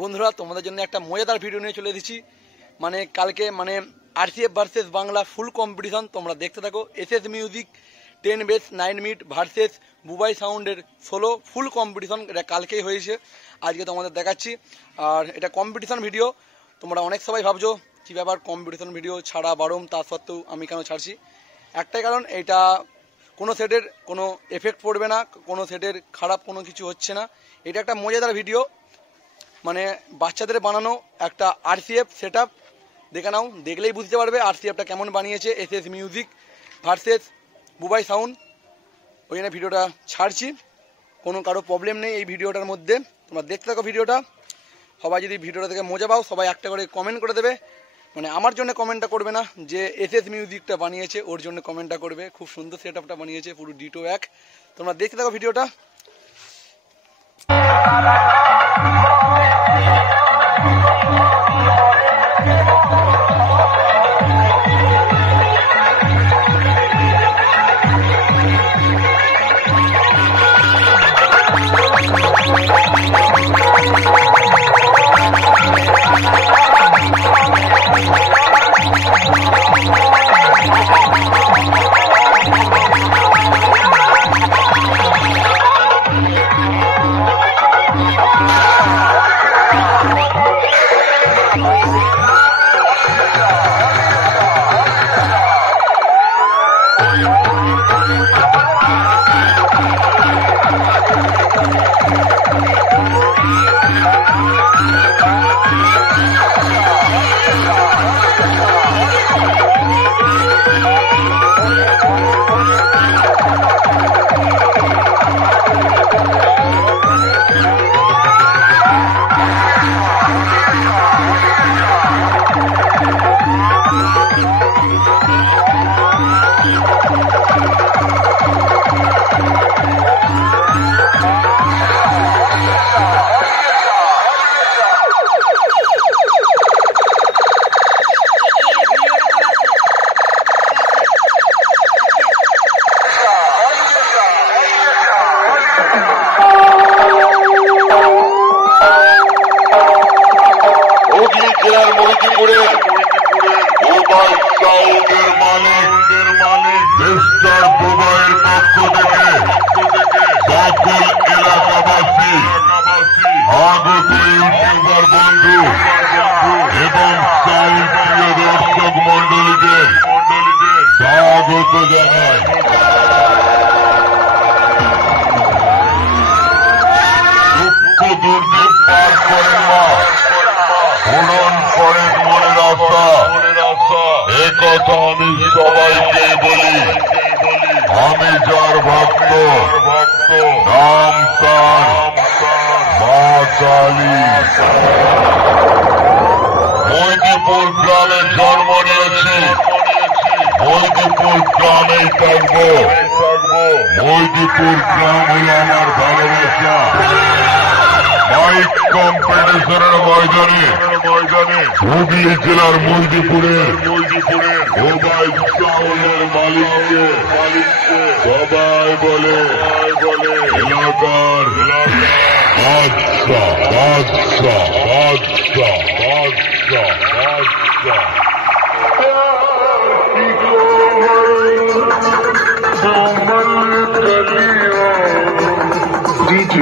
বন্ধুরা তোমাদের জন্য একটা মজাদার ভিডিও নিয়ে চলে এসেছি। মানে কালকে মানে আরসিএফ ভার্সেস বাংলা ফুল কম্পিটিশন, তোমরা দেখতে থাকো। SS music 10 base 9 minute versus Bubai সাউন্ডের 16 ফুল কম্পিটিশন। এটা কালকেই হয়েছে, আজকে তোমাদের দেখাচ্ছি। আর এটা কম্পিটিশন ভিডিও। তোমরা অনেক সবাই ভাবছো কী ব্যাপার কম্পিটিশন ভিডিও ছাড়া বারণ, তা সত্ত্বেও আমি কেন ছাড়ছি? একটাই কারণ, এটা কোনো সেটের কোনো এফেক্ট পড়বে না, কোনো সেটের খারাপ কোনো কিছু হচ্ছে না। এটা একটা মজাদার ভিডিও, মানে বাচ্চাদের বানানো একটা আরসিএফ সেট আপ। দেখে নাও, দেখলেই বুঝতে পারবে আরসিএফটা কেমন বানিয়েছে SS music versus Bubai sound. ওই জন্য ভিডিওটা ছাড়ছি, কোনো কারো প্রবলেম নেই এই ভিডিওটার মধ্যে। তোমরা দেখতে থাকো ভিডিওটা। সবাই যদি ভিডিওটা থেকে মজা পাও, সবাই একটা করে কমেন্ট করে দেবে। মানে আমার জন্য কমেন্টটা করবে না, যে এসএস মিউজিকটা বানিয়েছে ওর জন্য কমেন্টটা করবে। খুব সুন্দর সেট আপটা বানিয়েছে, পুরো ডিটো এক। তোমরা দেখতে থাকো ভিডিওটা। স্বাগত জানাই। দুঃখ দুর্যোগ পার করেন না, পূরণ করেন মনের আশা। একথা আমি সবাইকে বলি। আমি যার ভক্ত, নাম তার মা কালী। মৈদিপুর গ্রামে জন্ম নিয়েছি, মৈদিপুর গ্রামেই থাকবো। মৈদিপুর গ্রাম হল আমার ভালোবাসা। বাইক কম্পিটিশনের ময়দানে হুগলি জেলার মৈদিপুরের বুবাই সাউন্ডের মালিককে সবাই বলে এলাকার বাদশা বাদশা বাদশা বাদশা বাদশা। DJ